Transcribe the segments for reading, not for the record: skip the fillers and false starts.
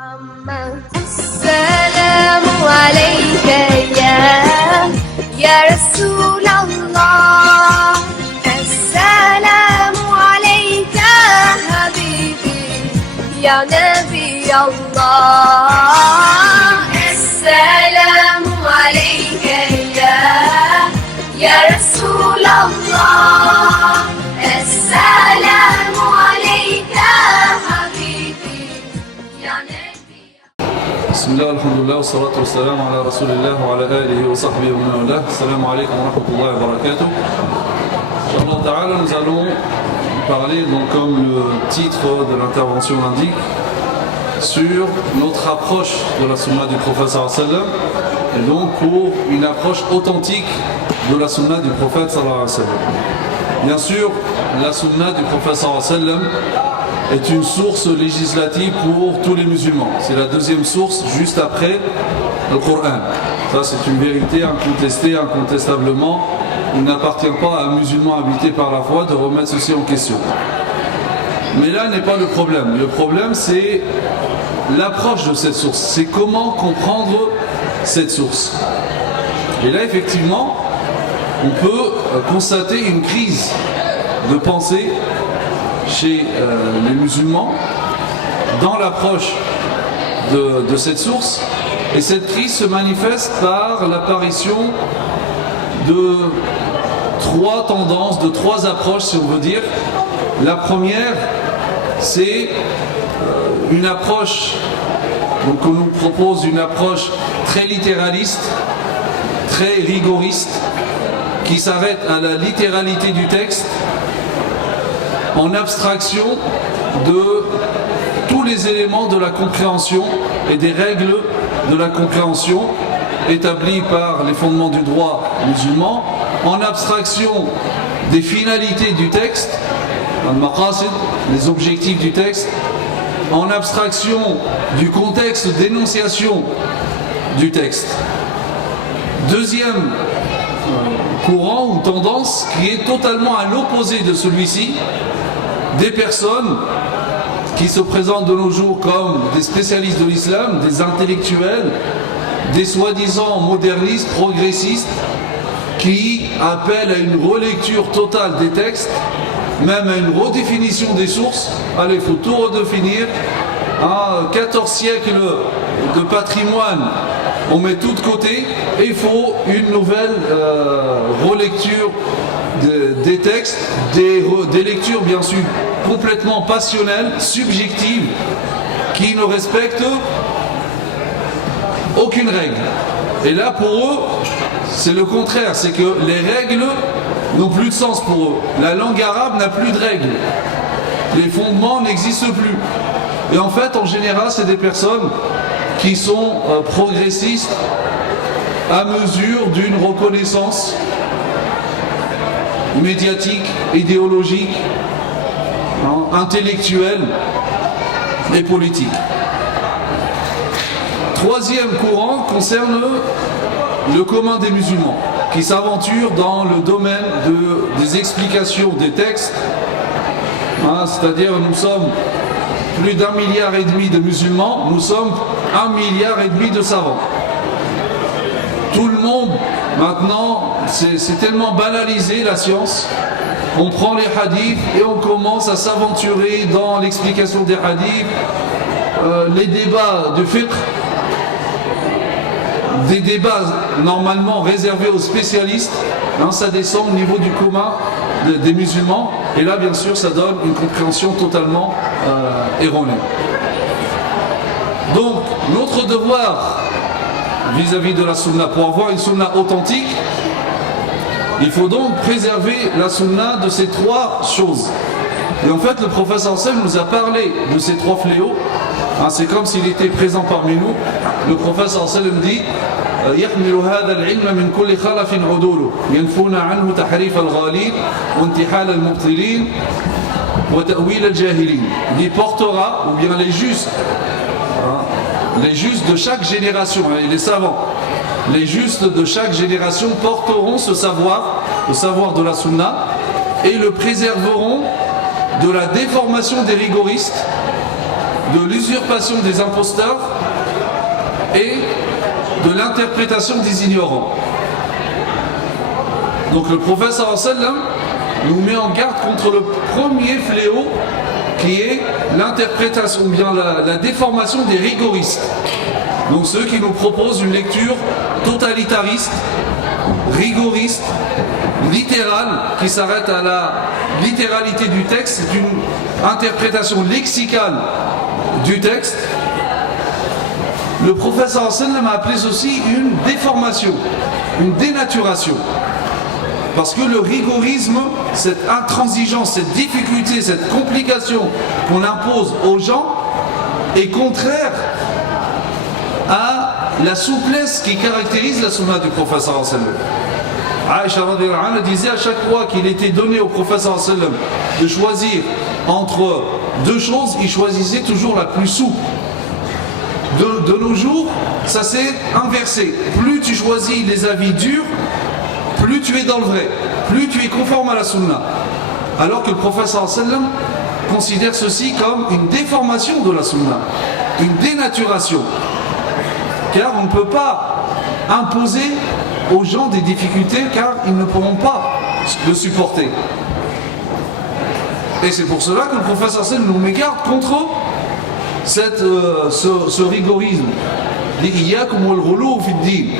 السلام عليك يا رسول الله السلام عليك حبيبي يا نبي الله السلام عليك يا رسول الله السلام عليك حبيبي يا نبي بسم الله الحمد لله والصلاة والسلام على رسول الله وعلى آله وصحبه ومن والاه. Assalamu alaikum wa rahmatullahi wa barakatuh. Inch'Allah ta'ala, nous allons parler, donc, comme le titre de l'intervention l'indique, sur notre approche de la sunna du prophète sallallahu alayhi wa sallam, et donc pour une approche authentique de la sunna du prophète sallallahu alayhi wa sallam. Bien sûr, la sunna du prophète sallallahu alayhi wa sallam est une source législative pour tous les musulmans. C'est la deuxième source juste après le Coran. Ça, c'est une vérité incontestée, incontestablement. Il n'appartient pas à un musulman habité par la foi de remettre ceci en question. Mais là n'est pas le problème. Le problème, c'est l'approche de cette source. C'est comment comprendre cette source. Et là, effectivement, on peut constater une crise de pensée chez les musulmans dans l'approche de cette source, et cette crise se manifeste par l'apparition de trois tendances, de trois approches, si on veut dire. La première, c'est une approche, donc on nous propose une approche très littéraliste, très rigoriste, qui s'arrête à la littéralité du texte, en abstraction de tous les éléments de la compréhension et des règles de la compréhension établies par les fondements du droit musulman, en abstraction des finalités du texte, les objectifs du texte, en abstraction du contexte d'énonciation du texte. Deuxième courant ou tendance qui est totalement à l'opposé de celui-ci, des personnes qui se présentent de nos jours comme des spécialistes de l'islam, des intellectuels, des soi-disant modernistes, progressistes, qui appellent à une relecture totale des textes, même à une redéfinition des sources. Allez, il faut tout redéfinir. 14 siècles de patrimoine, on met tout de côté, et il faut une nouvelle relecture des textes, des lectures bien sûr complètement passionnelles, subjectives, qui ne respectent aucune règle. Et là pour eux, c'est le contraire, c'est que les règles n'ont plus de sens pour eux. La langue arabe n'a plus de règles. Les fondements n'existent plus. Et en fait, en général, c'est des personnes qui sont progressistes à mesure d'une reconnaissance médiatique, idéologique, intellectuelle et politique. Troisième courant concerne le commun des musulmans, qui s'aventure dans le domaine des explications des textes, c'est-à-dire nous sommes plus d'1,5 milliard de musulmans, nous sommes 1,5 milliard de savants. Tout le monde, maintenant, c'est tellement banalisé la science, on prend les hadiths et on commence à s'aventurer dans l'explication des hadiths, les débats de fiqh, des débats normalement réservés aux spécialistes, ça descend au niveau du commun des musulmans, et là bien sûr ça donne une compréhension totalement erronée. Donc notre devoir vis-à-vis de la sunna, pour avoir une sunna authentique, il faut donc préserver la sunna de ces trois choses. Et en fait le prophète sallallahu alayhi wa sallam nous a parlé de ces trois fléaux. C'est comme s'il était présent parmi nous. Le prophète sallallahu alayhi wa sallam dit يحمل هذا العلم من كل خلف عدول ينفون عنه تحريف الغالين وانتحال المبطلين وتأويل الجاهلين. Il portera, ou bien les justes de chaque génération, les savants, les justes de chaque génération porteront ce savoir, le savoir de la sunna, et le préserveront de la déformation des rigoristes, de l'usurpation des imposteurs et de l'interprétation des ignorants. Donc le prophète sallallahu alayhi wa sallam nous met en garde contre le premier fléau qui est l'interprétation, ou bien la déformation des rigoristes. Donc ceux qui nous proposent une lecture totalitariste, rigoriste, littérale, qui s'arrête à la littéralité du texte, c'est une interprétation lexicale du texte. Le prophète sallallahu alayhi wa sallam a appelé ceci une déformation, une dénaturation. Parce que le rigorisme, cette intransigeance, cette difficulté, cette complication qu'on impose aux gens est contraire à la souplesse qui caractérise la sunna du prophète sallallahu alayhi wa sallam. Aïcha radhiyallahu anha disait à chaque fois qu'il était donné au prophète sallallahu alayhi wa sallam de choisir entre deux choses, il choisissait toujours la plus souple. De nos jours, ça s'est inversé. Plus tu choisis les avis durs, plus tu es dans le vrai, plus tu es conforme à la sunna. Alors que le prophète sallallahu alayhi wa sallam considère ceci comme une déformation de la sunna, une dénaturation. Car on ne peut pas imposer aux gens des difficultés car ils ne pourront pas le supporter. Et c'est pour cela que le prophète sallallahu alayhi wa sallam nous met garde contre ce rigorisme. Iyyakum wal ghuluw fi ad-din.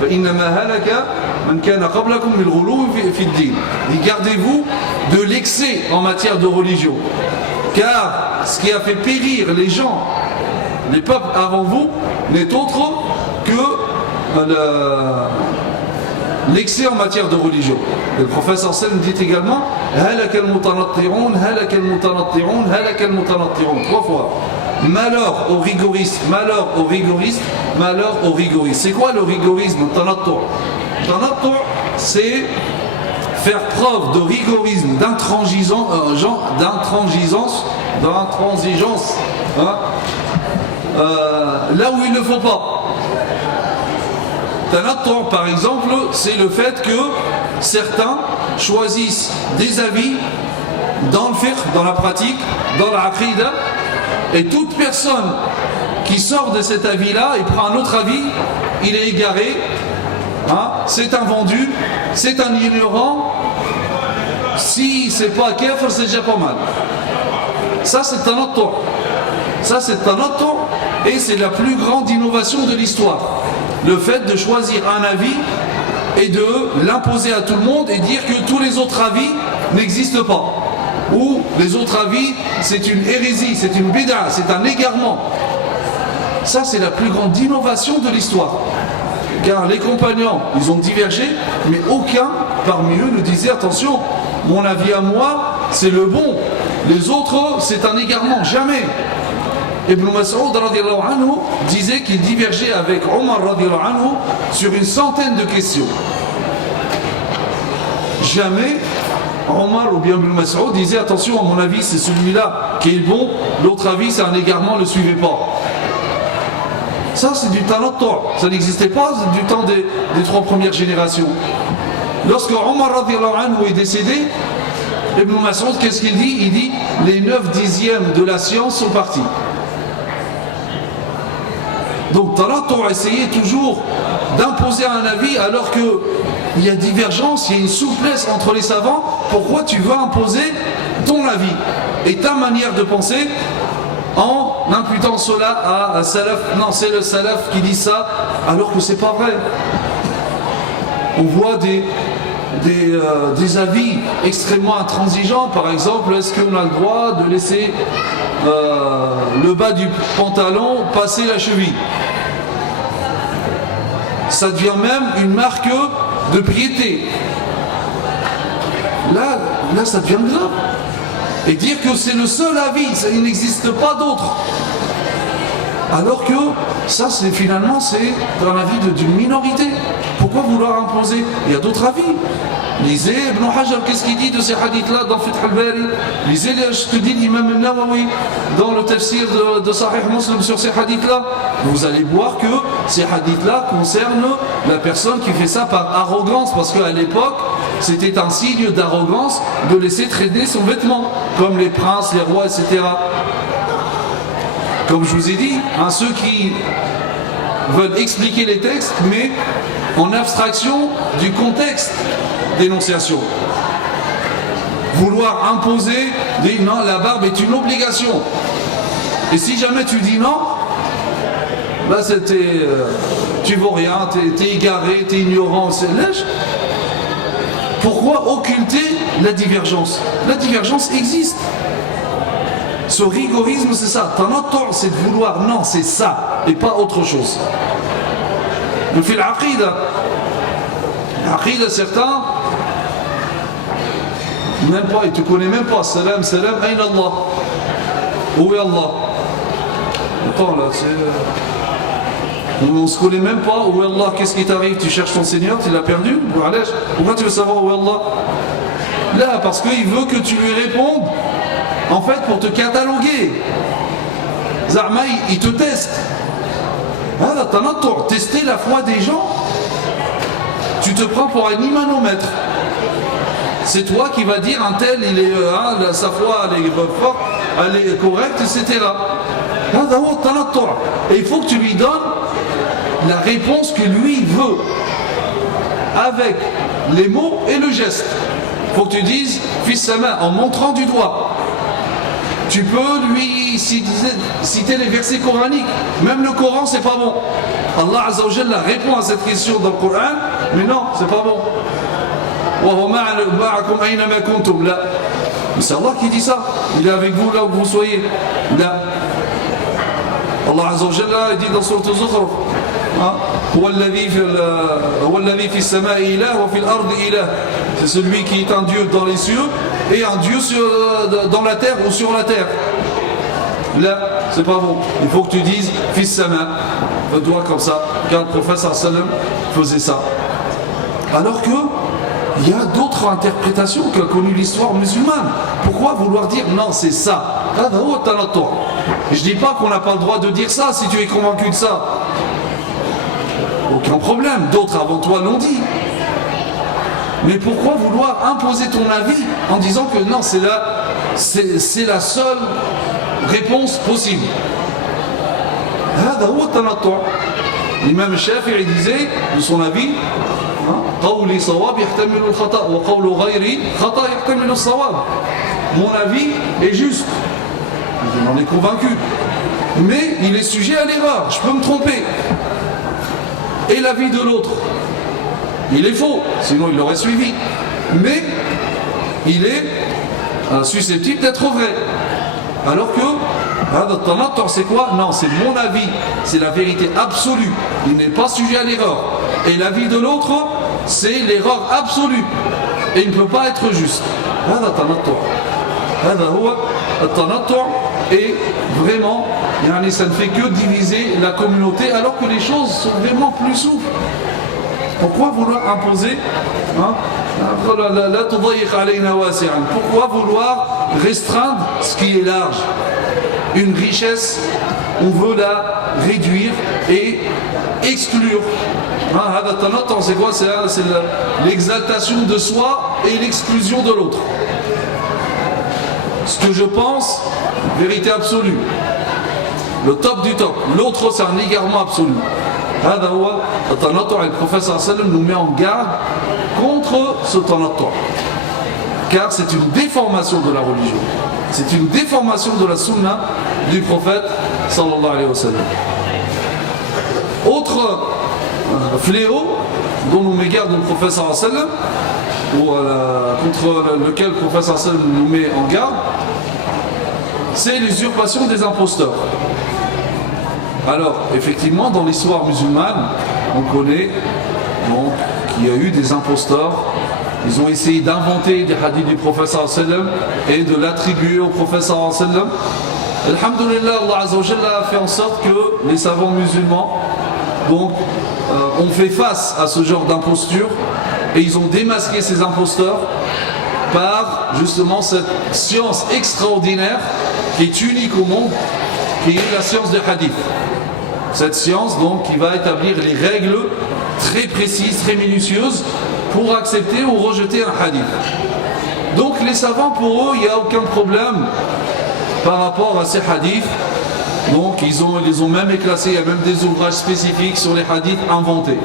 Fa innama halaka man kana qablakum bil ghuluw fi ad-din. Gardez-vous de l'excès en matière de religion. Car ce qui a fait périr les gens, les peuples avant vous, n'est autre que l'excès en matière de religion. Le prophète sallallahu alayhi wa sallam dit également halaka al-mutanatti'un, halaka al-mutanatti'un, halaka al-mutanatti'un. 3 fois. Malheur aux rigoristes, malheur aux rigoristes, malheur aux rigoristes. C'est quoi le rigorisme? Tanattu'. Tanattu', c'est faire preuve de rigorisme, d'intransigeance, hein, là où il ne faut pas. Tanattu', par exemple, c'est le fait que certains choisissent des avis dans le fiqh, dans la pratique, dans la aqida, et toute personne qui sort de cet avis-là et prend un autre avis, il est égaré, hein, c'est un vendu, c'est un ignorant. Si c'est pas kafir, c'est déjà pas mal. Ça c'est tanattu'. Ça c'est tanattu', et c'est la plus grande innovation de l'histoire. Le fait de choisir un avis et de l'imposer à tout le monde et dire que tous les autres avis n'existent pas. Ou les autres avis, c'est une hérésie, c'est une bid'a, c'est un égarement. Ça, c'est la plus grande innovation de l'histoire. Car les compagnons, ils ont divergé, mais aucun parmi eux ne disait attention, mon avis à moi, c'est le bon. Les autres, c'est un égarement. Jamais. Ibn Mas'ud radhiyallahu anhu disait qu'il divergeait avec Omar radhiyallahu anhu sur une centaine de questions. Jamais Omar ou bien Ibn Mas'ud disait attention, à mon avis c'est celui-là qui est le bon, l'autre avis c'est un égarement, ne le suivez pas. Ça c'est du tanattu', ça n'existait pas du temps des 3 premières générations. Lorsque Omar radhiyallahu anhu est décédé, Ibn Mas'ud qu'est-ce qu'il dit? Il dit les 9/10 de la science sont partis. Donc tanattu' essayait toujours d'imposer un avis alors qu'il y a divergence, il y a une souplesse entre les savants. Pourquoi tu veux imposer ton avis et ta manière de penser en imputant cela à un salaf? Non, c'est le salaf qui dit ça alors que c'est pas vrai. On voit des avis extrêmement intransigeants. Par exemple, est-ce qu'on a le droit de laisser le bas du pantalon passer la cheville? Ça devient même une marque de piété. Là, ça devient grave. Et dire que c'est le seul avis, il n'existe pas d'autre. Alors que ça, c'est finalement, c'est un avis d'une minorité. Pourquoi vouloir imposer? Il y a d'autres avis. Lisez Ibn Hajar, qu'est-ce qu'il dit de ces hadiths-là dans Fath al-Bari. Lisez ce que dit l'imam al-Nawawi dans le tafsir de Sahih Muslim sur ces hadiths-là. Vous allez voir que ces hadiths-là concernent la personne qui fait ça par arrogance, parce qu'à l'époque, c'était un signe d'arrogance de laisser traîner son vêtement, comme les princes, les rois, etc. Comme je vous ai dit, ceux qui veulent expliquer les textes, mais en abstraction du contexte d'énonciation. Vouloir imposer, dire non, la barbe est une obligation. Et si jamais tu dis non, bah tu vaux rien, t'es égaré, t'es ignorant, c'est lèche. Pourquoi occulter la divergence? La divergence existe. Ce rigorisme, c'est ça. Tanattu', c'est de vouloir, non, c'est ça, et pas autre chose. On fait l'aqida. L'aqida, certains, même pas, ils te connaissent même pas. Salam, salam, ayn Allah. Où est Allah? Attends là, on se connaît même pas. Où est Allah? Qu'est-ce qui t'arrive? Tu cherches ton Seigneur, tu l'as perdu? Pourquoi tu veux savoir où est Allah? Là, parce qu'il veut que tu lui répondes, en fait, pour te cataloguer. Zarma, il te teste. Tester la foi des gens. Tu te prends pour un imanomètre. C'est toi qui vas dire un tel, il est, sa foi elle est forte, elle est correcte, etc. Et il faut que tu lui donnes la réponse que lui veut, avec les mots et le geste. Il faut que tu dises fils sa main en montrant du doigt. Tu peux lui citer les versets coraniques. Même le Coran, c'est pas bon. Allah Azza wa Jalla répond à cette question dans le Coran, mais non, c'est pas bon. Mais c'est Allah qui dit ça. Il est avec vous là où vous soyez. Là. Allah Azza wa Jalla dit dans Sourate Az-Zukhruf, c'est celui qui est un Dieu dans les cieux et un Dieu dans la terre ou sur la terre. Là, c'est pas bon. Il faut que tu dises fils sama, doigt comme ça, car le prophète sallam faisait ça. Alors que il y a d'autres interprétations qu'a connu l'histoire musulmane. Pourquoi vouloir dire non, c'est ça? Je dis pas qu'on n'a pas le droit de dire ça si tu es convaincu de ça. Aucun problème, d'autres avant toi l'ont dit. Mais pourquoi vouloir imposer ton avis en disant que non, c'est la seule réponse possible? L'imam Shafi'i disait de son avis, mon avis est juste, je m'en ai convaincu, mais il est sujet à l'erreur, je peux me tromper. Et l'avis de l'autre, il est faux, sinon il l'aurait suivi, mais il est susceptible d'être vrai. Alors que c'est quoi? Non, c'est mon avis, c'est la vérité absolue, il n'est pas sujet à l'erreur. Et l'avis de l'autre, c'est l'erreur absolue, et il ne peut pas être juste. Et vraiment, ça ne fait que diviser la communauté, alors que les choses sont vraiment plus souples. Pourquoi vouloir imposer? Pourquoi vouloir restreindre ce qui est large? Une richesse, on veut la réduire et exclure. C'est quoi? C'est l'exaltation de soi et l'exclusion de l'autre. Ce que je pense, vérité absolue. Le top du top. L'autre, c'est un égarement absolu. Le professeur sallam nous met en garde contre ce tanattu. Car c'est une déformation de la religion. C'est une déformation de la sunna du prophète sallallahu alayhi wa sallam. Autre fléau dont nous met garde le prophète sallallahu alayhi wa sallam, contre lequel le prophète sallallahu alayhi wa sallam nous met en garde, c'est l'usurpation des imposteurs. Alors, effectivement, dans l'histoire musulmane, on connaît donc qu'il y a eu des imposteurs. Ils ont essayé d'inventer des hadiths du prophète sallallahu alayhi wa sallam et de l'attribuer au prophète sallallahu alayhi wa sallam. Alhamdulillah, Allah Azza wa Jalla a fait en sorte que les savants musulmans donc, ont fait face à ce genre d'imposture et ils ont démasqué ces imposteurs par justement cette science extraordinaire qui est unique au monde, qui est la science des hadiths. Cette science donc qui va établir les règles très précises, très minutieuses pour accepter ou rejeter un hadith. Donc les savants, pour eux, il n'y a aucun problème par rapport à ces hadiths Donc ils les ont même classés, il y a même des ouvrages spécifiques sur les hadiths inventés.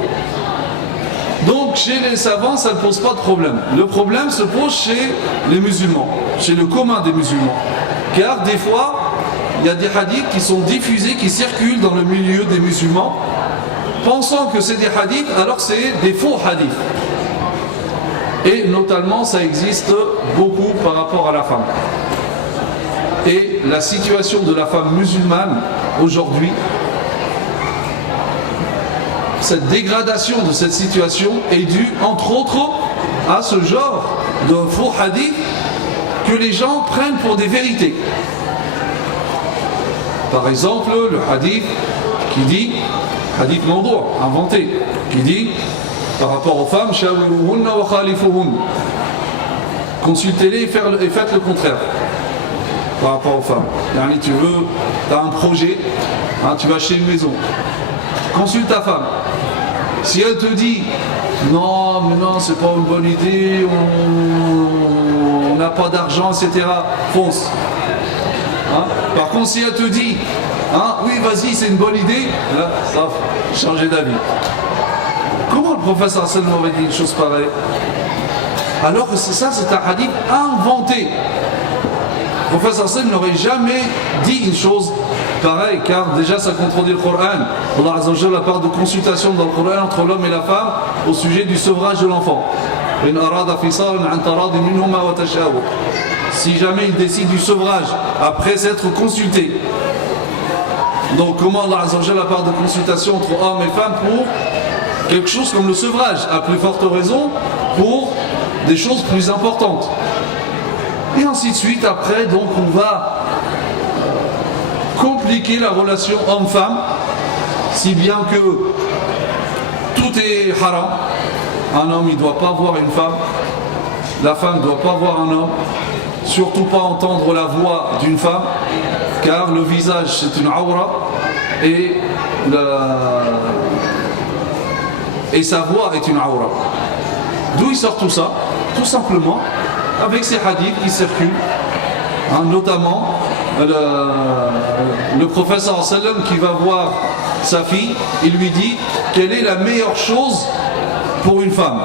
Donc chez les savants, ça ne pose pas de problème. Le problème se pose chez les musulmans, chez le commun des musulmans. Car des fois, il y a des hadiths qui sont diffusés, qui circulent dans le milieu des musulmans, pensant que c'est des hadiths, alors c'est des faux hadiths. Et notamment, ça existe beaucoup par rapport à la femme. Et la situation de la femme musulmane aujourd'hui, cette dégradation de cette situation est due, entre autres, à ce genre de faux hadith que les gens prennent pour des vérités. Par exemple, le hadith qui dit, hadith mawdu', inventé, qui dit, par rapport aux femmes, shawiruhunna wa khalifuhun. Consultez-les et faites le contraire. Par rapport aux femmes. Tu as un projet, tu vas chez une maison. Consulte ta femme. Si elle te dit non, mais non, c'est pas une bonne idée, on n'a pas d'argent, etc., fonce. Par contre, si elle te dit oui, vas-y, c'est une bonne idée, là, ça va changer d'avis. Comment le professeur Sallam aurait dit une chose pareille? Alors que c'est un hadith inventé. Le professeur Sallam n'aurait jamais dit une chose pareille, car déjà ça contredit le Coran. Allah Azza wa Jalla parle de consultation dans le Coran entre l'homme et la femme au sujet du sevrage de l'enfant. Si jamais il décide du sevrage après s'être consulté. Donc comment Allah Azza wa Jalla parle de consultation entre hommes et femmes pour quelque chose comme le sevrage, à plus forte raison pour des choses plus importantes. Et ainsi de suite, après, donc on va compliquer la relation homme-femme, si bien que tout est haram. Un homme, il ne doit pas voir une femme, la femme ne doit pas voir un homme, surtout pas entendre la voix d'une femme, car le visage c'est une aura et sa voix est une aura. D'où il sort tout ça? Tout simplement avec ces hadiths qui circulent, notamment le professeur sallam qui va voir sa fille, il lui dit quelle est la meilleure chose pour une femme.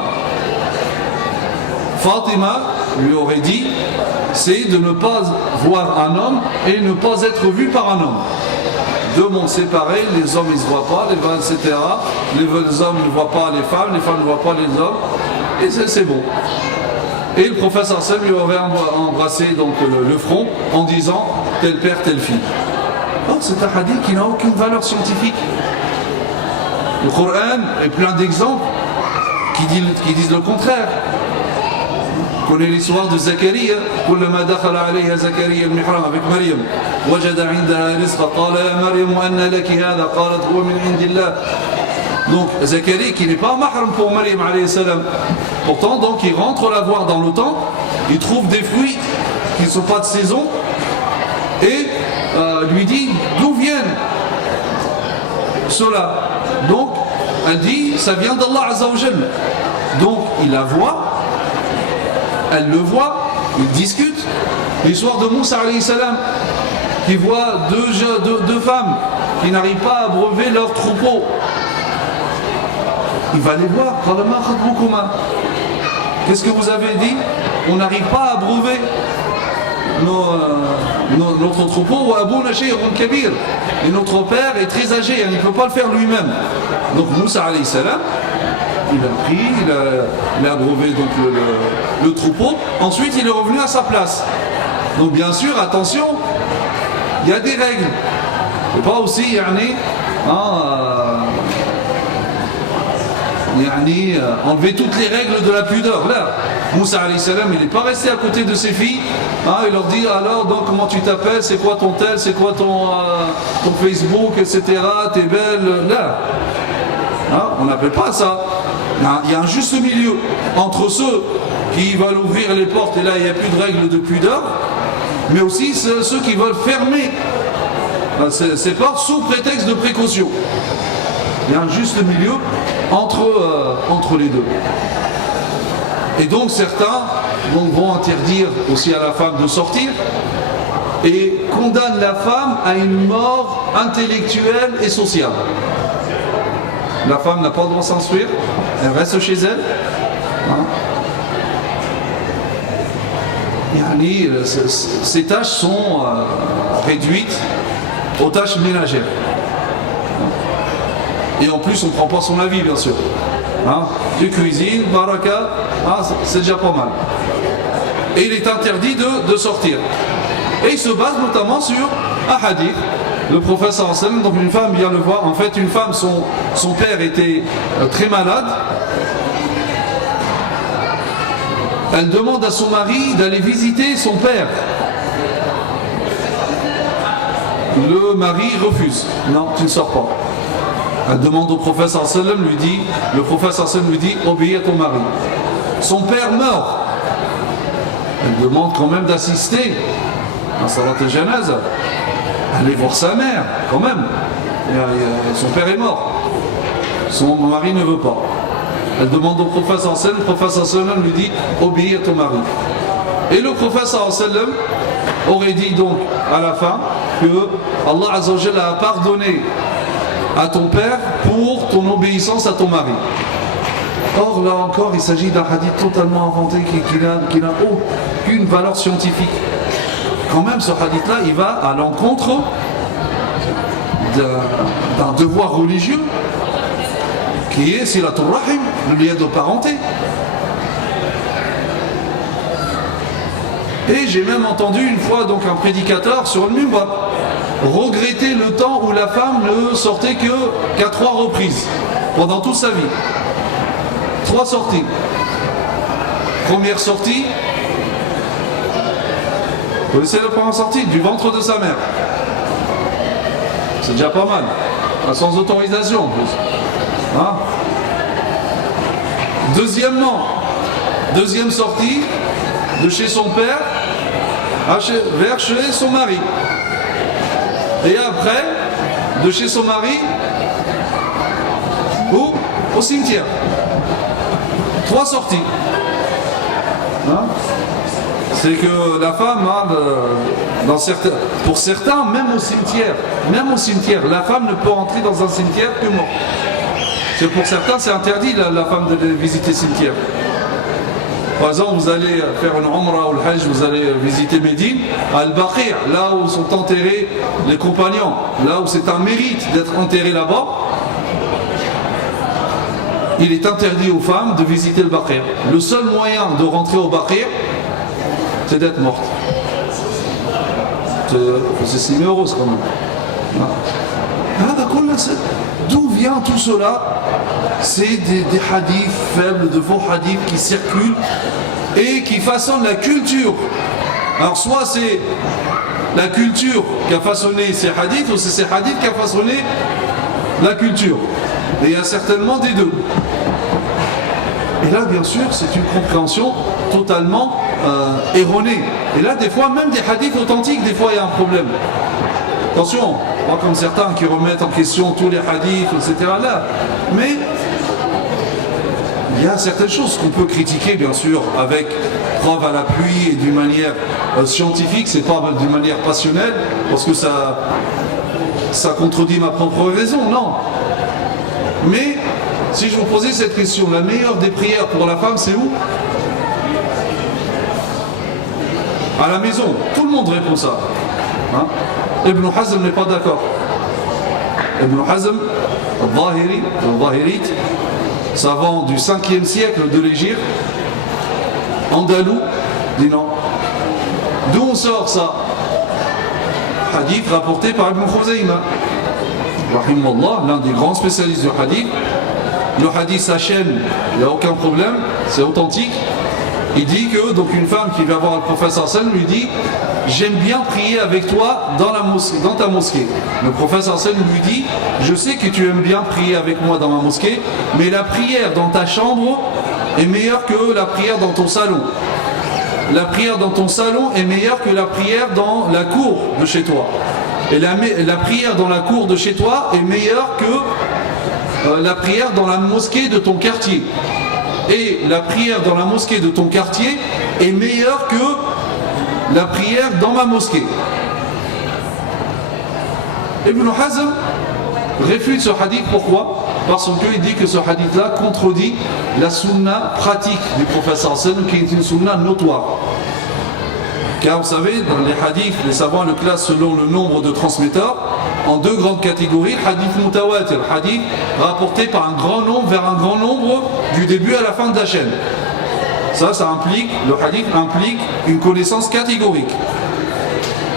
Fatima lui aurait dit c'est de ne pas voir un homme et ne pas être vu par un homme. Deux mondes séparés, les hommes ils ne se voient pas, les femmes, etc. Les hommes ne voient pas les femmes ne voient pas les hommes, et c'est bon. Et le professeur Sam lui aurait embrassé donc le front en disant tel père, telle fille. Oh, c'est un hadith qui n'a aucune valeur scientifique. Le Coran est plein d'exemples qui disent le contraire. Vous connaissez l'histoire de Zakaria, كلما دخل عليها زكريا المحراب avec Maryam وجد عندها رزقا قال يا مريم أن لك هذا قالت هو من عند الله. Donc Zacharie qui n'est pas mahram pour Maryam alayhi salam. Pourtant donc il rentre la voir dans le temps, il trouve des fruits qui ne sont pas de saison et lui dit d'où viennent cela. Donc elle dit ça vient d'Allah Azza wa Jalla. Donc il la voit, elle le voit, ils discutent. L'histoire de Moussa alayhi salam qui voit deux femmes qui n'arrivent pas à abreuver leur troupeau. Il va les voir. Qu'est-ce que vous avez dit? On n'arrive pas à abreuver notre troupeau. Et notre père est très âgé, il ne peut pas le faire lui-même. Donc Moussa alayhi salam, il a pris, il a abreuvé donc le troupeau. Ensuite, il est revenu à sa place. Donc bien sûr, attention, il y a des règles. Et pas aussi, enlever toutes les règles de la pudeur. Là, Moussa alayhi salam, il n'est pas resté à côté de ses filles. Il leur dit alors, donc comment tu t'appelles, c'est quoi ton tel, c'est quoi ton Facebook, etc. T'es belle. Là, on n'appelle pas ça. Il y a un juste milieu entre ceux qui veulent ouvrir les portes et là il n'y a plus de règles de pudeur, mais aussi ceux qui veulent fermer ces portes sous prétexte de précaution. Il y a un juste milieu entre les deux. Et donc certains vont interdire aussi à la femme de sortir, et condamne la femme à une mort intellectuelle et sociale. La femme n'a pas le droit de s'instruire, elle reste chez elle. Yani, ces tâches sont réduites aux tâches ménagères. Et en plus, on ne prend pas son avis, bien sûr. Tu cuisines, baraka, c'est déjà pas mal. Et il est interdit de sortir. Et il se base notamment sur un hadith. Le prophète sallallahu alayhi wa sallam, donc une femme vient le voir. En fait, une femme, son père était très malade. Elle demande à son mari d'aller visiter son père. Le mari refuse. Non, tu ne sors pas. Elle demande au prophète sallallahu alayhi wa sallam, le prophète sallallahu alayhi wa sallam lui dit, obéis à ton mari. Son père meurt. Elle demande quand même d'assister à salat al-janaza. Aller voir sa mère, quand même. Son père est mort. Son mari ne veut pas. Elle demande au prophète sallallahu alayhi wa sallam, le prophète sallallahu alayhi wa sallam lui dit, obéis à ton mari. Et le prophète sallallahu alayhi wa sallam aurait dit donc à la fin que Allah azza wa jalla a pardonné à ton père pour ton obéissance à ton mari. Or là encore il s'agit d'un hadith totalement inventé qui n'a aucune valeur scientifique. Quand même ce hadith là il va à l'encontre d'un devoir religieux qui est silatul rahim, le lien de parenté. Et j'ai même entendu une fois donc un prédicateur sur le minbar regretter le temps où la femme ne sortait qu'à 3 reprises pendant toute sa vie. 3 sorties. Première sortie, vous connaissez la première sortie? Du ventre de sa mère. C'est déjà pas mal. Sans autorisation en plus. Deuxième sortie, de chez son père vers chez son mari. Et après, de chez son mari au cimetière. 3 sorties. C'est que la femme, pour certains, même au cimetière, la femme ne peut entrer dans un cimetière que mort. Pour certains, c'est interdit la femme de visiter le cimetière. Par exemple, vous allez faire une umrah ou le hajj, vous allez visiter Médine, à Al-Baqi', là où sont enterrés les compagnons, là où c'est un mérite d'être enterré là-bas. Il est interdit aux femmes de visiter le Baqi'. Le seul moyen de rentrer au Baqi', c'est d'être morte. C'est 6 euros quand même. D'où vient tout cela? C'est des hadiths faibles, de faux hadiths qui circulent et qui façonnent la culture. Alors soit c'est la culture qui a façonné ces hadiths, ou c'est ces hadiths qui a façonné la culture. Et il y a certainement des deux. Et là, bien sûr, c'est une compréhension totalement erronée. Et là, des fois, même des hadiths authentiques, des fois, il y a un problème. Attention, pas comme certains qui remettent en question tous les hadiths, etc. Là. Mais il y a certaines choses qu'on peut critiquer, bien sûr, avec preuve à l'appui et d'une manière scientifique, c'est pas d'une manière passionnelle, parce que ça contredit ma propre raison, non. Mais si je vous posais cette question, la meilleure des prières pour la femme, c'est où? À la maison. Tout le monde répond ça. Ibn Hazm n'est pas d'accord. Ibn Hazm, al-Zahirite, savant du 5e siècle de l'Égypte, andalou, dit non. D'où on sort ça? Hadith rapporté par Ibn Khuzayma, rahimahullah, l'un des grands spécialistes du hadith. Le hadith s'achène, il n'y a aucun problème, c'est authentique. Il dit que donc une femme qui va voir le prophète sallallahu alayhi wa sallam lui dit: j'aime bien prier avec toi dans ta mosquée. Le prophète sallallahu alayhi wa sallam lui dit: je sais que tu aimes bien prier avec moi dans ma mosquée, mais la prière dans ta chambre est meilleure que la prière dans ton salon. La prière dans ton salon est meilleure que la prière dans la cour de chez toi. Et la prière dans la cour de chez toi est meilleure que la prière dans la mosquée de ton quartier. Et la prière dans la mosquée de ton quartier est meilleure que la prière dans ma mosquée. Ibn Hazm réfute ce hadith, pourquoi? Parce qu'il dit que ce hadith-là contredit la sunna pratique du prophète sallam, qui est une sunna notoire. Car vous savez, dans les hadiths, les savants le classent selon le nombre de transmetteurs en deux grandes catégories. Hadith mutawatir, hadith rapporté par un grand nombre vers un grand nombre du début à la fin de la chaîne. Ça implique, le hadith implique une connaissance catégorique.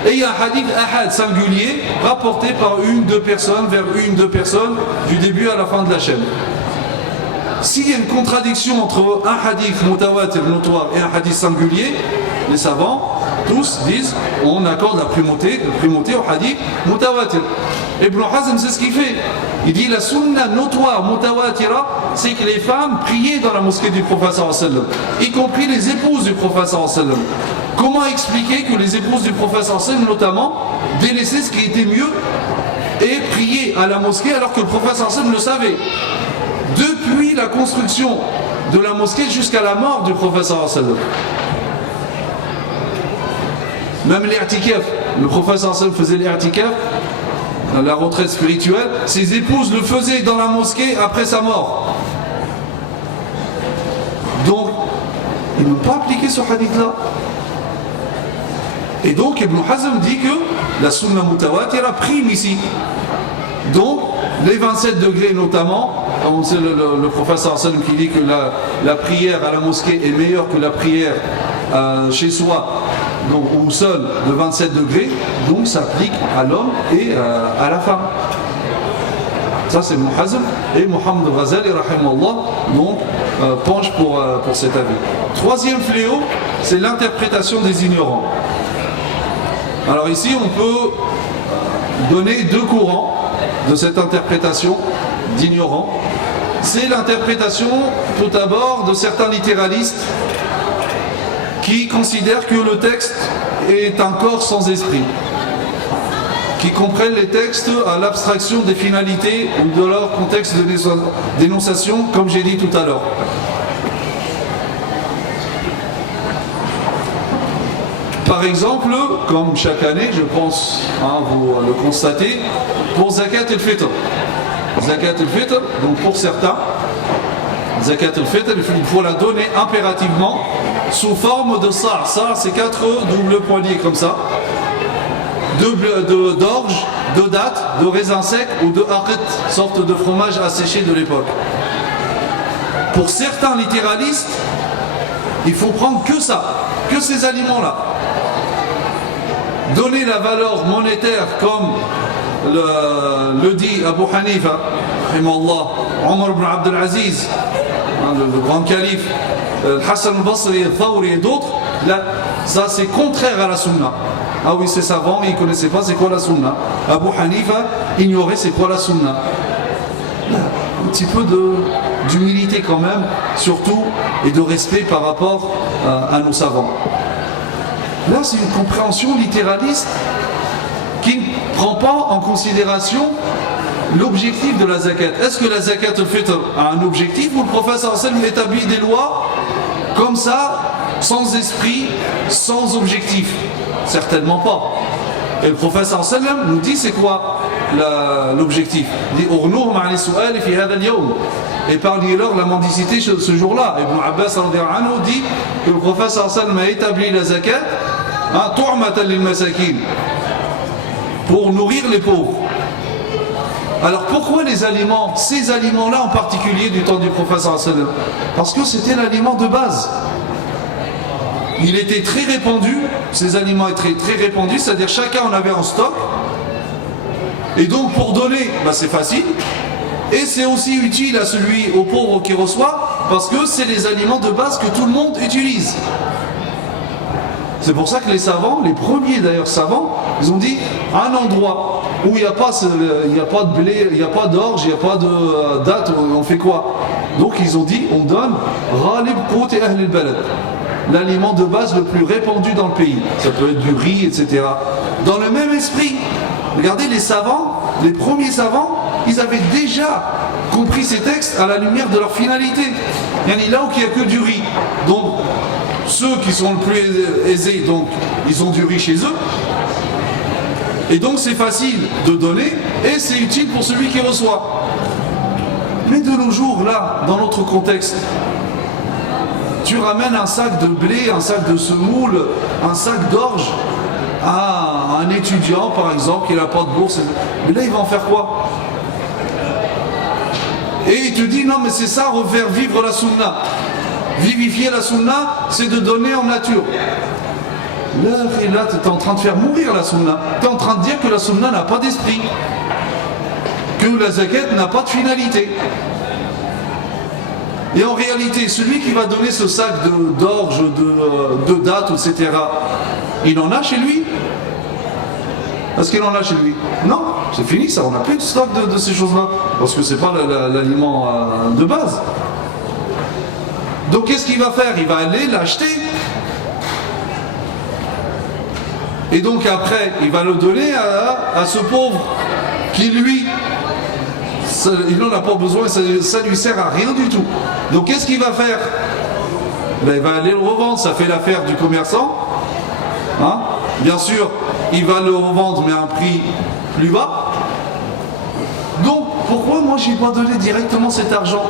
Et il y a un hadith ahad singulier rapporté par deux personnes vers deux personnes du début à la fin de la chaîne. S'il y a une contradiction entre un hadith mutawatir notoire et un hadith singulier, les savants tous disent on accorde la primauté au hadith mutawatir. Ibn Hazm, c'est ce qu'il fait. Il dit la sunna notoire mutawatira, c'est que les femmes priaient dans la mosquée du prophète sallallahu alayhi wa sallam, y compris les épouses du prophète sallallahu alayhi wa sallam. Comment expliquer que les épouses du prophète sallallahu alayhi wa sallam, notamment, délaissaient ce qui était mieux et priaient à la mosquée alors que le prophète sallallahu alayhi wa sallam le savait? Depuis la construction de la mosquée jusqu'à la mort du prophète sallallahu alayhi wa sallam. Même l'irtikaf, le prophète sallallahu alayhi wa sallam faisait l'irtikaf, la retraite spirituelle, ses épouses le faisaient dans la mosquée après sa mort. Donc, ils n'ont pas appliqué ce hadith-là. Et donc, Ibn Hazm dit que la sunna mutawatira prime ici. Donc, les 27 degrés notamment, c'est le prophète sallallahu alayhi wa sallam qui dit que la prière à la mosquée est meilleure que la prière chez soi, donc, ou seul, de 27 degrés, donc ça s'applique à l'homme et à la femme. Ça c'est Ibn Hazm, et Muhammad al-Ghazali rahimahullah donc penche pour cet avis. Troisième fléau, c'est l'interprétation des ignorants. Alors ici on peut donner deux courants de cette interprétation d'ignorants. C'est l'interprétation tout d'abord de certains littéralistes qui considèrent que le texte est un corps sans esprit, qui comprennent les textes à l'abstraction des finalités ou de leur contexte de dénonciation, comme j'ai dit tout à l'heure. Par exemple, comme chaque année, je pense, vous le constatez, pour Zakat al-Fitr. Zakat al-Fitr, donc pour certains, Zakat al-Fitr, il faut la donner impérativement sous forme de sar. Sar, c'est 4 doubles poignées comme ça, d'orge, de dattes, de raisins secs ou de aqit, sorte de fromage asséché de l'époque. Pour certains littéralistes, il faut prendre que ça, que ces aliments-là. Donner la valeur monétaire comme le dit Abu Hanifa, Omar ibn Abdel Aziz, le grand calife, Hassan al-Basri, al-Thawri et d'autres, là, ça c'est contraire à la sunna. Ah oui, ces savants, ils ne connaissaient pas c'est quoi la sunna. Abu Hanifa ignorait c'est quoi la sunna. Un petit peu d'humilité quand même, surtout, et de respect par rapport à nos savants. Là, c'est une compréhension littéraliste qui ne prend pas en considération l'objectif de la zakat. Est-ce que la zakat al-fitr a un objectif ou le prophète sallallahu alayhi wa sallam établit des lois comme ça, sans esprit, sans objectif? Certainement pas. Et le prophète sallallahu alayhi wa sallam nous dit c'est quoi l'objectif? Il dit Urnuhum ani su'ali fi hadha al-yawm. Épargnez-leur la mendicité ce jour-là. Ibn Abbas dit que le prophète sallallahu alayhi wa sallam a établi la zakat tu'matan lil masakin, pour nourrir les pauvres. Alors pourquoi les aliments, ces aliments-là en particulier du temps du prophète sallallahu alayhi wa sallam? Parce que c'était l'aliment de base. Il était très répandu, ces aliments étaient très répandus, c'est-à-dire chacun en avait en stock. Et donc pour donner, c'est facile. Et c'est aussi utile à celui, au pauvre qui reçoit, parce que c'est les aliments de base que tout le monde utilise. C'est pour ça que les savants, les premiers d'ailleurs savants, ils ont dit un endroit où il n'y a pas de blé, il n'y a pas d'orge, il n'y a pas de date, on fait quoi? Donc ils ont dit on donne Ghalib Qout et Ahl al-Balad, l'aliment de base le plus répandu dans le pays. Ça peut être du riz, etc. Dans le même esprit, regardez les savants, les premiers savants, ils avaient déjà compris ces textes à la lumière de leur finalité. Il y a là où il n'y a que du riz. Donc ceux qui sont le plus aisés, donc ils ont du riz chez eux. Et donc c'est facile de donner et c'est utile pour celui qui reçoit. Mais de nos jours, là, dans notre contexte, tu ramènes un sac de blé, un sac de semoule, un sac d'orge à un étudiant, par exemple, qui n'a pas de bourse. Mais là, il va en faire quoi? Et il te dit, non, mais c'est ça, refaire vivre la sunna. Vivifier la sunna, c'est de donner en nature. Là, tu es en train de faire mourir la sunna. Tu es en train de dire que la sunna n'a pas d'esprit. Que la zakat n'a pas de finalité. Et en réalité, celui qui va donner ce sac d'orge, de dattes, etc., il en a chez lui? Est-ce qu'il en a chez lui? Non, c'est fini ça, on n'a plus de stock de ces choses-là. Parce que ce n'est pas l'aliment de base. Donc qu'est-ce qu'il va faire? Il va aller l'acheter. Et donc après, il va le donner à ce pauvre qui lui, il n'en a pas besoin, ça lui sert à rien du tout. Donc qu'est-ce qu'il va faire? Il va aller le revendre, ça fait l'affaire du commerçant. Hein? Bien sûr, il va le revendre mais à un prix plus bas. Donc pourquoi moi je n'ai pas donné directement cet argent?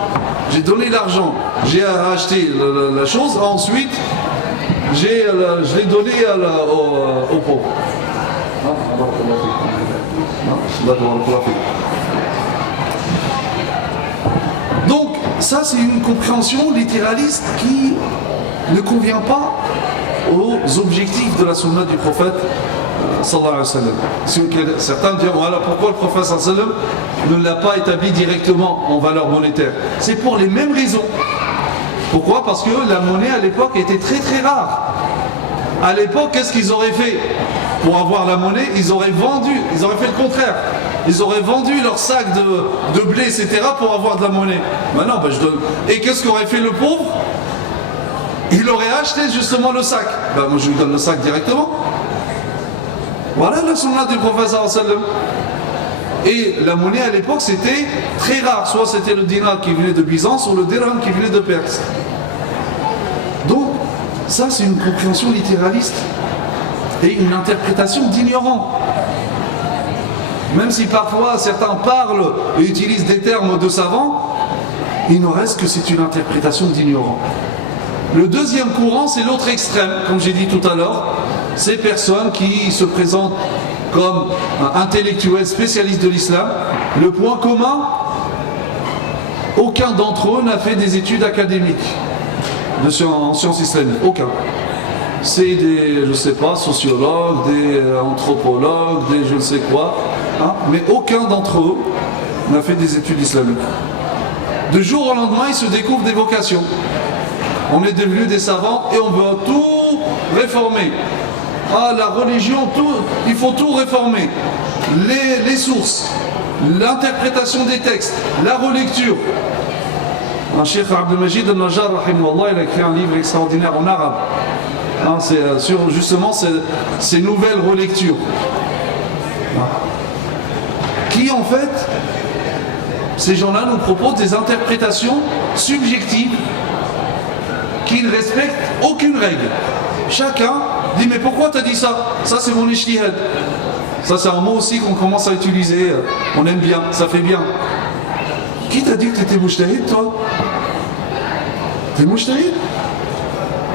J'ai donné l'argent, j'ai acheté la chose, ensuite je l'ai donné au pauvre. Donc ça c'est une compréhension littéraliste qui ne convient pas aux objectifs de la sunna du prophète sallallahu alayhi wa sallam. Certains diront voilà pourquoi le prophète sallallahu alayhi wa sallam ne l'a pas établi directement en valeur monétaire. C'est pour les mêmes raisons. Pourquoi? Parce que la monnaie à l'époque était très très rare. À l'époque, qu'est-ce qu'ils auraient fait? Pour avoir la monnaie, ils auraient fait le contraire. Ils auraient vendu leur sac de blé, etc. pour avoir de la monnaie. Maintenant, je donne. Et qu'est-ce qu'aurait fait le pauvre? Il aurait acheté justement le sac. Moi je lui donne le sac directement. Voilà la sunna du prophète sallallahu alayhi wa sallam. Et la monnaie à l'époque c'était très rare. Soit c'était le dinar qui venait de Byzance ou le dirham qui venait de Perse. Donc ça c'est une compréhension littéraliste et une interprétation d'ignorants. Même si parfois certains parlent et utilisent des termes de savants, il n'en reste que c'est une interprétation d'ignorants. Le deuxième courant, c'est l'autre extrême, comme j'ai dit tout à l'heure. Ces personnes qui se présentent comme intellectuels spécialistes de l'islam. Le point commun, aucun d'entre eux n'a fait des études académiques en sciences islamiques. Aucun. C'est des, je ne sais pas, sociologues, des anthropologues, des je ne sais quoi. Hein, mais aucun d'entre eux n'a fait des études islamiques. De jour au lendemain, ils se découvrent des vocations. On est devenus des savants et on veut tout réformer. Ah, la religion, tout, il faut tout réformer. Les sources, l'interprétation des textes, la relecture. Un Cheikh Abdelmajid al-Najjar, il a écrit un livre extraordinaire en arabe. Hein, c'est sur justement ces nouvelles relectures. Qui en fait, ces gens-là nous proposent des interprétations subjectives qui ne respectent aucune règle. Chacun dit mais pourquoi tu as dit ça? Ça c'est mon ijtihad. Ça c'est un mot aussi qu'on commence à utiliser. On aime bien, ça fait bien. Qui t'a dit que tu étais mujtahid toi? T'es mujtahid?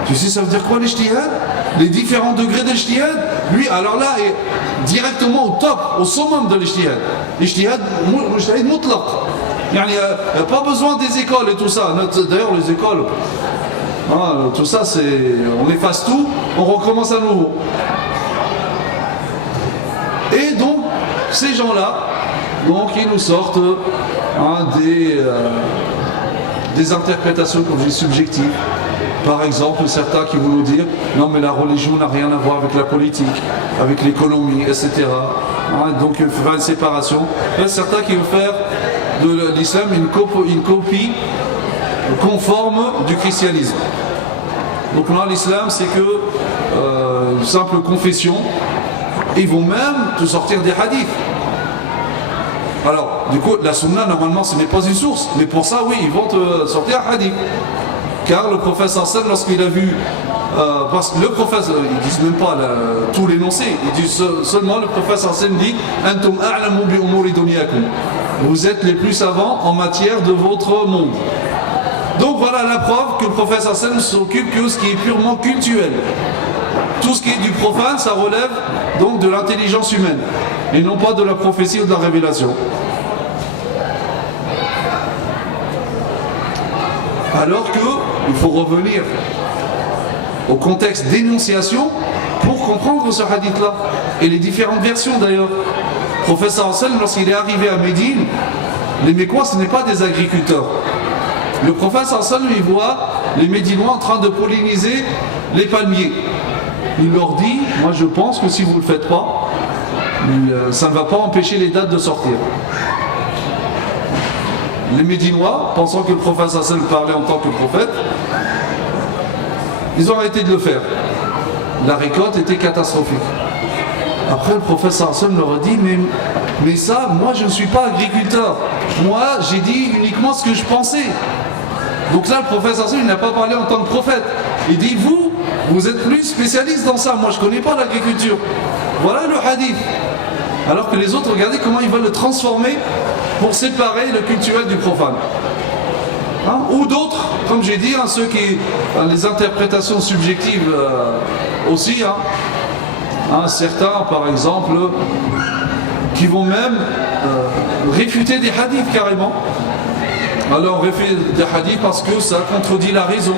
Tu sais ça veut dire quoi l'ijtihad? Les différents degrés de l'ijtihad? Lui alors là est directement au top, au summum de l'ijtihad. L'ijtihad, mujtahid mutlaq. Il n'y a pas besoin des écoles et tout ça. D'ailleurs les écoles, tout ça c'est, on efface tout, on recommence à nouveau. Et donc ces gens-là, donc ils nous sortent des interprétations comme je dis subjectives. Par exemple, certains qui vont nous dire non mais la religion n'a rien à voir avec la politique, avec l'économie, etc. Donc il faut faire une séparation. Il y a certains qui veulent faire de l'islam une copie conforme du christianisme. Donc là l'islam c'est que une simple confession. Ils vont même te sortir des hadiths. Alors, du coup, la sunna normalement ce n'est pas une source, mais pour ça oui, ils vont te sortir un hadith. Car le prophète sallam, lorsqu'il a vu, parce que le prophète, ils disent même pas tout l'énoncé, ils disent seulement, le prophète sallam dit Antum a'lamu bi umuri dunyakum. Vous êtes les plus savants en matière de votre monde. Donc voilà la preuve que le prophète sallam s'occupe que ce qui est purement cultuel. Tout ce qui est du profane, ça relève donc de l'intelligence humaine et non pas de la prophétie ou de la révélation. Alors qu'il faut revenir au contexte d'énonciation pour comprendre ce hadith-là et les différentes versions d'ailleurs. Le prophète sallam, lorsqu'il est arrivé à Médine, les Mécois ce n'est pas des agriculteurs. Le prophète sallam, il voit les Médinois en train de polliniser les palmiers. Il leur dit, moi je pense que si vous ne le faites pas, ça ne va pas empêcher les dates de sortir. Les Médinois, pensant que le prophète sallam parlait en tant que prophète, ils ont arrêté de le faire. La récolte était catastrophique. Après le prophète sallam leur a dit, mais ça, moi je ne suis pas agriculteur. Moi j'ai dit uniquement ce que je pensais. Donc là le prophète sallam il n'a pas parlé en tant que prophète. Il dit, vous êtes plus spécialiste dans ça, moi je ne connais pas l'agriculture. Voilà le hadith. Alors que les autres, regardez comment ils veulent le transformer pour séparer le culturel du profane. Hein? Ou d'autres, comme j'ai dit, ceux qui, les interprétations subjectives aussi, certains par exemple, qui vont même réfuter des hadiths carrément. Alors on réfute des hadiths parce que ça contredit la raison.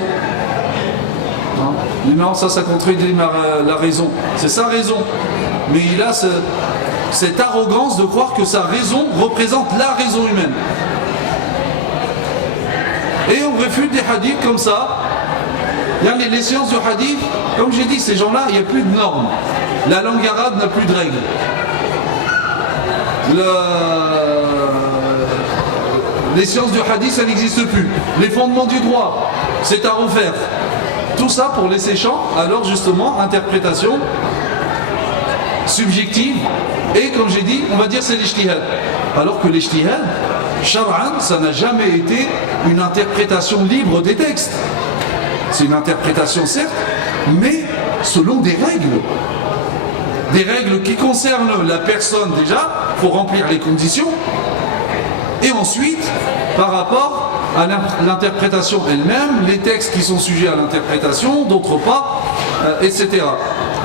Non, ça contredit la raison. C'est sa raison. Mais il a cette arrogance de croire que sa raison représente la raison humaine. Et on réfute des hadiths comme ça. Les sciences du hadith, comme j'ai dit, ces gens-là, il n'y a plus de normes. La langue arabe n'a plus de règles. Les sciences du hadith, ça n'existe plus. Les fondements du droit, c'est à refaire. Tout ça pour laisser champ, alors justement, interprétation subjective, et comme j'ai dit, on va dire c'est l'ijtihad. Alors que l'ijtihad, shar'an, ça n'a jamais été une interprétation libre des textes. C'est une interprétation certes, mais selon des règles. Des règles qui concernent la personne déjà, il faut remplir les conditions, et ensuite, par rapport à l'interprétation elle-même, les textes qui sont sujets à l'interprétation, d'autres pas, etc.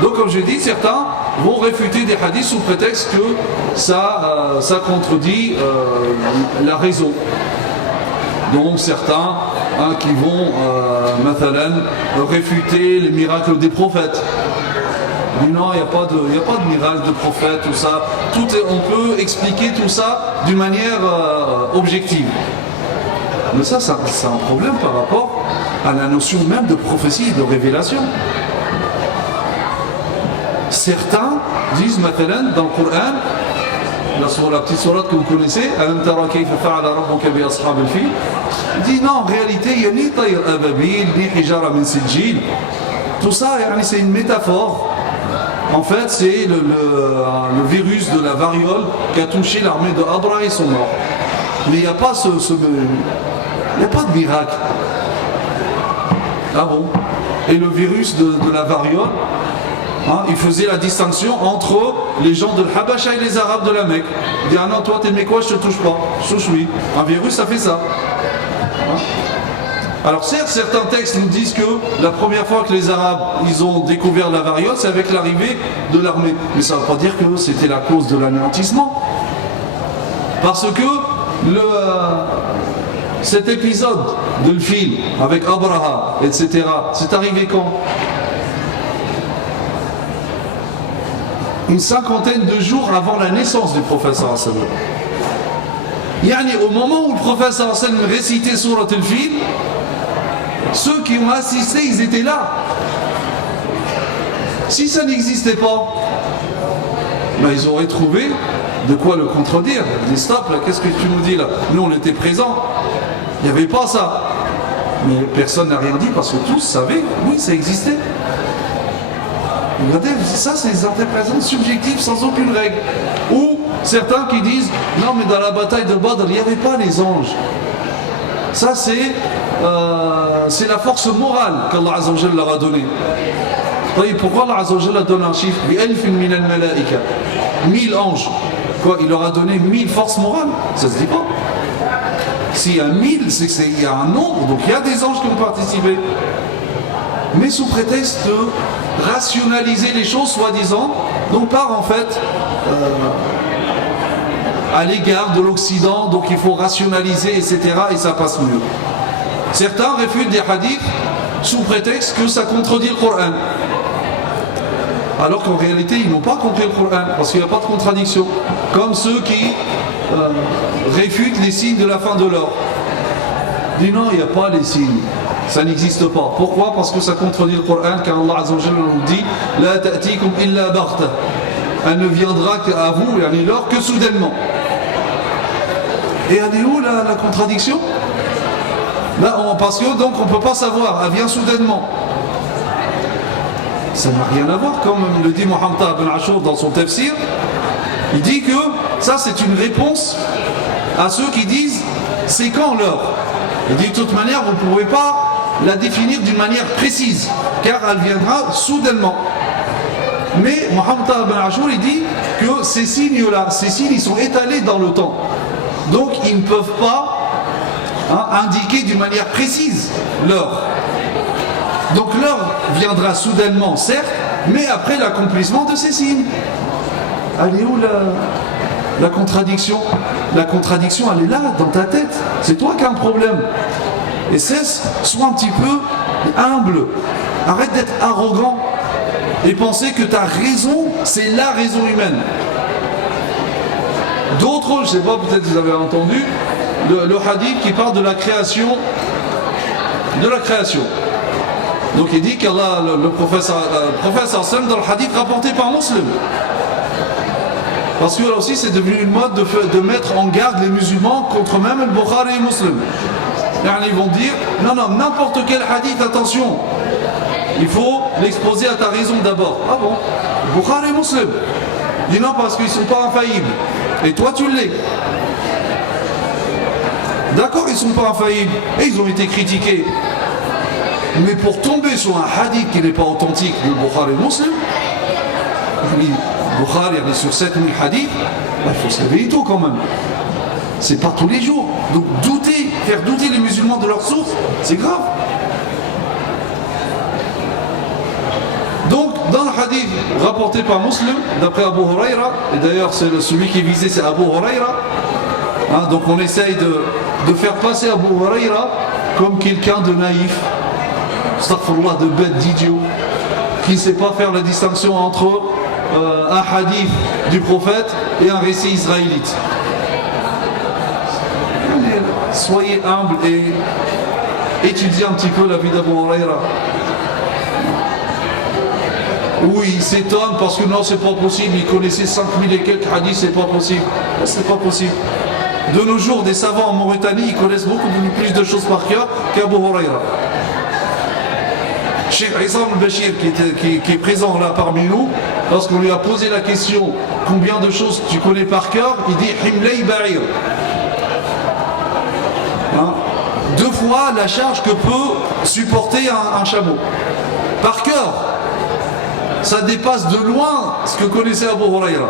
Donc comme je dis, certains vont réfuter des hadiths sous prétexte que ça contredit la raison. Donc certains qui vont mathalan, réfuter les miracles des prophètes. Non, il n'y a pas de miracle de prophète, tout ça. On peut expliquer tout ça d'une manière objective. Mais ça, c'est un problème par rapport à la notion même de prophétie et de révélation. Certains disent, mathalan, dans le Coran, la petite sourate que vous connaissez, Alam tara kayfa fa'ala rabbuka bi ashab al-fil, dit non, en réalité, il n'y a ni tayr ababil, ni hijara min sijil. Tout ça, c'est une métaphore. En fait, c'est le virus de la variole qui a touché l'armée de Adra et sont morts. Mais il n'y a pas il n'y a pas de miracle. Ah bon? Et le virus de la variole, il faisait la distinction entre les gens de l'Habasha et les Arabes de la Mecque. Il dit, ah non, toi t'es Mécois, je te touche pas. Je touche lui. Un virus, ça fait ça. Alors certes, certains textes nous disent que la première fois que les Arabes ils ont découvert la variole, c'est avec l'arrivée de l'armée. Mais ça ne veut pas dire que c'était la cause de l'anéantissement. Parce que cet épisode de le fil avec Abraha, etc., c'est arrivé quand? Une cinquantaine de jours avant la naissance du prophète sallallahu alayhi wa sallam. Yani, au moment où le prophète sallallahu alayhi wa sallam récitait Surat al-Fil, ceux qui ont assisté, ils étaient là. Si ça n'existait pas, ils auraient trouvé de quoi le contredire. Ils disent, stop, là, qu'est-ce que tu nous dis là? Nous, on était présents. Il n'y avait pas ça. Mais personne n'a rien dit parce que tous savaient, oui, ça existait. Regardez, ça, c'est des interprétations subjectives sans aucune règle. Ou certains qui disent, non, mais dans la bataille de Badr, il n'y avait pas les anges. Ça, c'est la force morale qu'Allah Azza wa Jalla leur a donnée. Pourquoi Allah Azza wa Jalla donne un chiffre 1000 anges. Quoi, il leur a donné 1000 forces morales? Ça se dit pas. S'il y a 1000, c'est qu'il y a un nombre, donc il y a des anges qui ont participé. Mais sous prétexte de rationaliser les choses, soi-disant, donc par en fait à l'égard de l'Occident, donc il faut rationaliser, etc. et ça passe mieux. Certains réfutent des hadiths sous prétexte que ça contredit le Coran. Alors qu'en réalité, ils n'ont pas compris le Coran, parce qu'il n'y a pas de contradiction. Comme ceux qui réfutent les signes de la fin de l'heure. Ils disent non, il n'y a pas les signes. Ça n'existe pas. Pourquoi? Parce que ça contredit le Coran, car Allah Azza wa Jalla nous dit La ta'tikum illa baghta. Elle ne viendra à vous, l'heure, que soudainement. Et elle est où la contradiction? Là, parce que donc on ne peut pas savoir, elle vient soudainement. Ça n'a rien à voir, comme le dit Muhammad ibn Ashur dans son tafsir. Il dit que ça c'est une réponse à ceux qui disent c'est quand l'heure. Il dit de toute manière vous ne pouvez pas la définir d'une manière précise, car elle viendra soudainement. Mais Muhammad ibn Ashur il dit que ces signes-là, ces signes ils sont étalés dans le temps. Donc ils ne peuvent pas indiquer d'une manière précise l'heure. Donc l'heure viendra soudainement, certes, mais après l'accomplissement de ces signes. Elle est où la contradiction? La contradiction, elle est là, dans ta tête. C'est toi qui as un problème. Et sois un petit peu humble. Arrête d'être arrogant et penser que ta raison, c'est la raison humaine. D'autres, je ne sais pas, peut-être vous avez entendu, le hadith qui parle de la création. Donc il dit qu'Allah, le prophète dans le hadith rapporté par Muslim. Parce que là aussi c'est devenu une mode de mettre en garde les musulmans contre même le Bukhari et Muslim. Ils vont dire, non, n'importe quel hadith, attention, il faut l'exposer à ta raison d'abord. Ah bon? Bukhari et Muslim. Il dit non parce qu'ils ne sont pas infaillibles. Et toi tu l'es. D'accord, ils ne sont pas infaillibles. Et ils ont été critiqués. Mais pour tomber sur un hadith qui n'est pas authentique de Bukhari et Muslim, Bukhari est sur 7000 hadiths, il faut se réveiller tôt quand même. C'est pas tous les jours. Donc faire douter les musulmans de leur source, c'est grave. Donc dans le hadith rapporté par Muslim, d'après Abu Huraira, et d'ailleurs celui qui est visé c'est Abu Huraira, donc on essaye de faire passer Abu Huraira comme quelqu'un de naïf, astaghfirullah, de bête, d'idiot, qui ne sait pas faire la distinction entre un hadith du prophète et un récit israélite. Soyez humble et étudiez un petit peu la vie d'Abu Huraira. Oui, il s'étonne parce que non, c'est pas possible, il connaissait 5000 et quelques hadiths, c'est pas possible. C'est pas possible. De nos jours, des savants en Mauritanie, ils connaissent beaucoup plus de choses par cœur qu'Abu Huraira. Cheikh Issam al-Bashir qui est présent là parmi nous, lorsqu'on lui a posé la question combien de choses tu connais par cœur, il dit Himlay Ba'ir. 2 fois la charge que peut supporter un chameau. Par cœur. Ça dépasse de loin ce que connaissait Abu Huraira.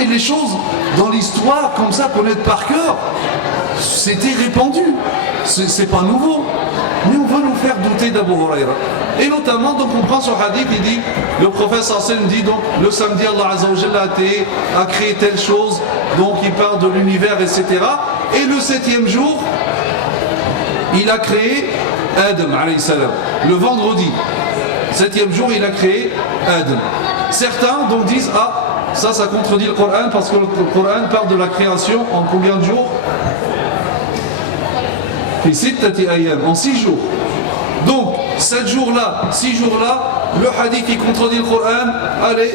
Et les choses dans l'histoire comme ça, connaître par cœur, c'était répandu. C'est pas nouveau. Mais on veut nous faire douter d'Abu Huraira. Et notamment, donc on prend ce hadith, il dit, le prophète sallallahu dit donc, le samedi Allah Azza wa Jalla a créé telle chose, donc il parle de l'univers, etc. Et le 7e jour, il a créé Adam, alayhi salam. Le vendredi, 7e jour, il a créé Adam. Certains donc disent, ça contredit le Coran, parce que le Coran parle de la création en combien de jours? En 6 jours. Donc, 7 jours-là, 6 jours-là, le hadith qui contredit le Coran, allez,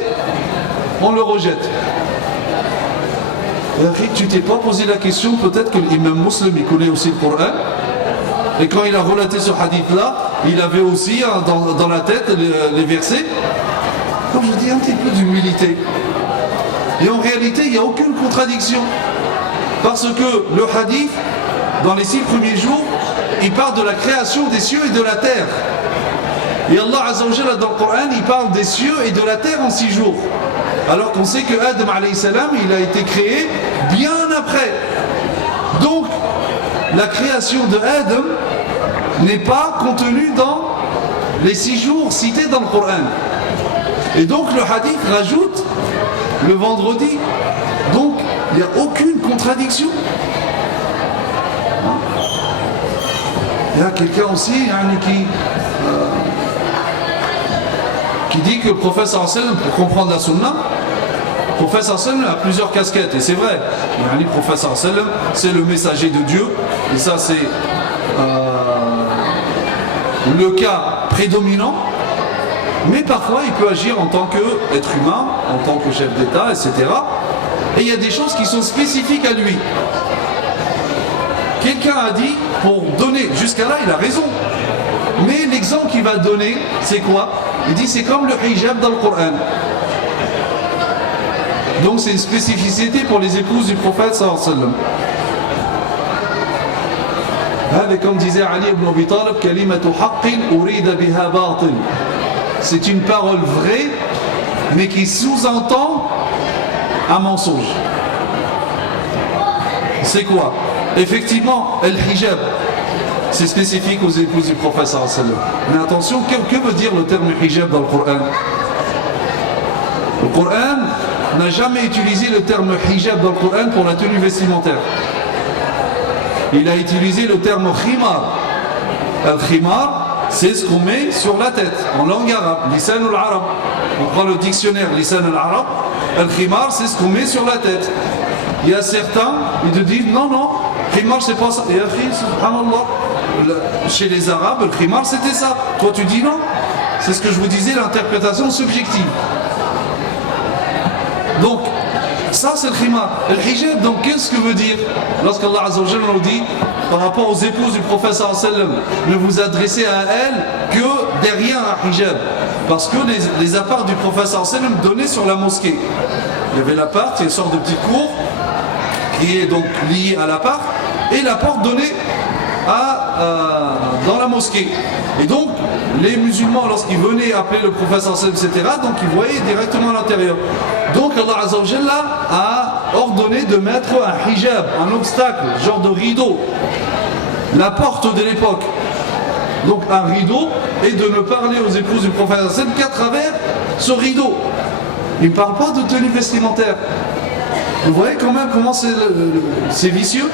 on le rejette. Et tu t'es pas posé la question, peut-être que l'imam Muslim il connaît aussi le Coran, et quand il a relaté ce hadith-là, il avait aussi dans la tête les versets. Comme je dis, un petit peu d'humilité. Et en réalité, il n'y a aucune contradiction. Parce que le hadith, dans les 6 premiers jours, il parle de la création des cieux et de la terre. Et Allah Azza wa Jalla dans le Coran, il parle des cieux et de la terre en 6 jours. Alors qu'on sait que Adam alayhi salam, il a été créé bien après. Donc, la création de Adam n'est pas contenue dans les 6 jours cités dans le Coran. Et donc le hadith rajoute le vendredi. Donc, il n'y a aucune contradiction. Il y a quelqu'un aussi qui dit que le prophète sallallahu alayhi wa sallam, pour comprendre la sunna, le prophète sallallahu alayhi wa sallam a plusieurs casquettes, et c'est vrai. Le prophète sallallahu alayhi wa sallam, c'est le messager de Dieu, et ça c'est le cas prédominant, mais parfois il peut agir en tant qu'être humain, en tant que chef d'État, etc. Et il y a des choses qui sont spécifiques à lui. Quelqu'un a dit, pour donner, jusqu'à là il a raison, mais l'exemple qu'il va donner, c'est quoi? Il dit c'est comme le hijab dans le Coran. Donc c'est une spécificité pour les épouses du prophète sallallahu alayhi wa sallam. Comme disait Ali ibn Abi Talib, kalimatu haqqin urida biha batil. C'est une parole vraie, mais qui sous-entend un mensonge. C'est quoi? Effectivement, le hijab, c'est spécifique aux épouses du prophète sallallahu alayhi wa sallam. Mais attention, que veut dire le terme hijab dans le Coran? Le Coran n'a jamais utilisé le terme hijab dans le Coran pour la tenue vestimentaire. Il a utilisé le terme khimar. Al-khimar, c'est ce qu'on met sur la tête, en langue arabe, lisan al-arab. On prend le dictionnaire lisan al-arab, al-khimar, c'est ce qu'on met sur la tête. Il y a certains, ils te disent non, khimar c'est pas ça. Et subhanallah, chez les arabes, le khimar c'était ça. Toi tu dis non. C'est ce que je vous disais, l'interprétation subjective. Donc, ça c'est le khimar. Le hijab, donc qu'est-ce que veut dire? Lorsqu'Allah Azza wa Jalla nous dit, par rapport aux épouses du prophète sallallahu alayhi wa sallam, ne vous adressez à elles que derrière un hijab. Parce que les apparts du prophète sallallahu alayhi wa sallam donnaient sur la mosquée. Il y avait l'appart, il y a une sorte de petite cour qui est donc liée à l'appart, et la porte donnée dans la mosquée. Et donc, les musulmans, lorsqu'ils venaient appeler le prophète sallallahu alayhi wa sallam, etc., donc ils voyaient directement à l'intérieur. Donc Allah Azza wa Jalla a ordonné de mettre un hijab, un obstacle, genre de rideau, la porte de l'époque. Donc un rideau, et de ne parler aux épouses du prophète sallallahu alayhi wa sallam qu'à travers ce rideau. Il ne parle pas de tenue vestimentaire. Vous voyez quand même comment c'est vicieux.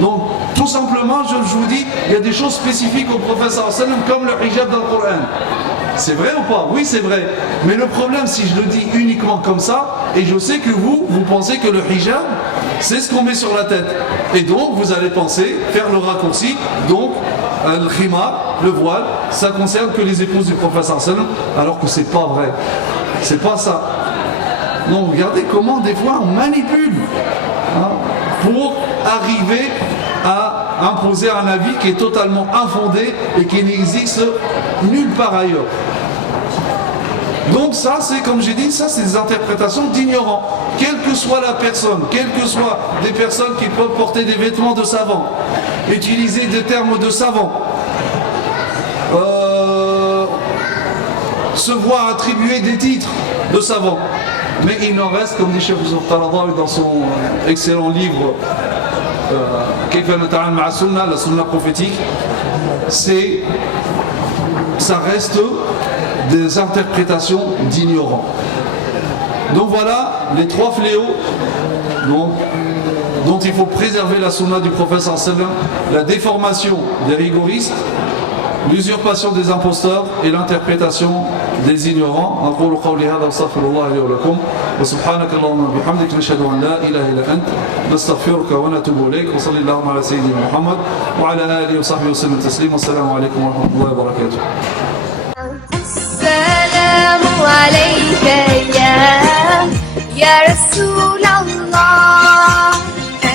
Donc tout simplement, je vous dis, il y a des choses spécifiques au prophète sallallahu alayhi wa sallam comme le hijab dans le Coran. C'est vrai ou pas? Oui, c'est vrai. Mais le problème, si je le dis uniquement comme ça, et je sais que vous pensez que le hijab, c'est ce qu'on met sur la tête. Et donc, vous allez penser, faire le raccourci, donc, le khimar, le voile, ça concerne que les épouses du prophète sallallahu alayhi wa sallam, alors que c'est pas vrai. C'est pas ça. Donc, regardez comment, des fois, on manipule pour arriver à imposer un avis qui est totalement infondé et qui n'existe nulle part ailleurs. Donc ça, c'est comme j'ai dit, ça c'est des interprétations d'ignorants. Quelle que soit la personne, quelles que soient des personnes qui peuvent porter des vêtements de savants, utiliser des termes de savants, se voir attribuer des titres de savants. Mais il n'en reste, comme dit Cheikh Taladawi dans son excellent livre la sunna prophétique, ça reste des interprétations d'ignorants. Donc voilà les 3 fléaux dont il faut préserver la sunna du prophète sallallahu alayhi wa sallam: la déformation des rigoristes, l'usurpation des imposteurs et l'interprétation des ignorants. أقول قولي هذا وأستغفر الله لي ولكم وسبحانك اللهم وبحمدك نشهد أن لا إله إلا أنت نستغفرك ونتوب إليك وصلى اللهم على سيدنا محمد وعلى آله وصحبه وسلم تسليما. والسلام عليكم ورحمة الله وبركاته. السلام عليك يا رسول الله.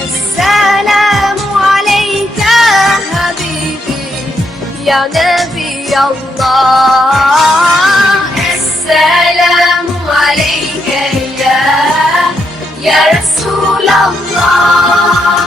السلام عليك حبيبي يا نبي الله. السلام عليك يا رسول الله.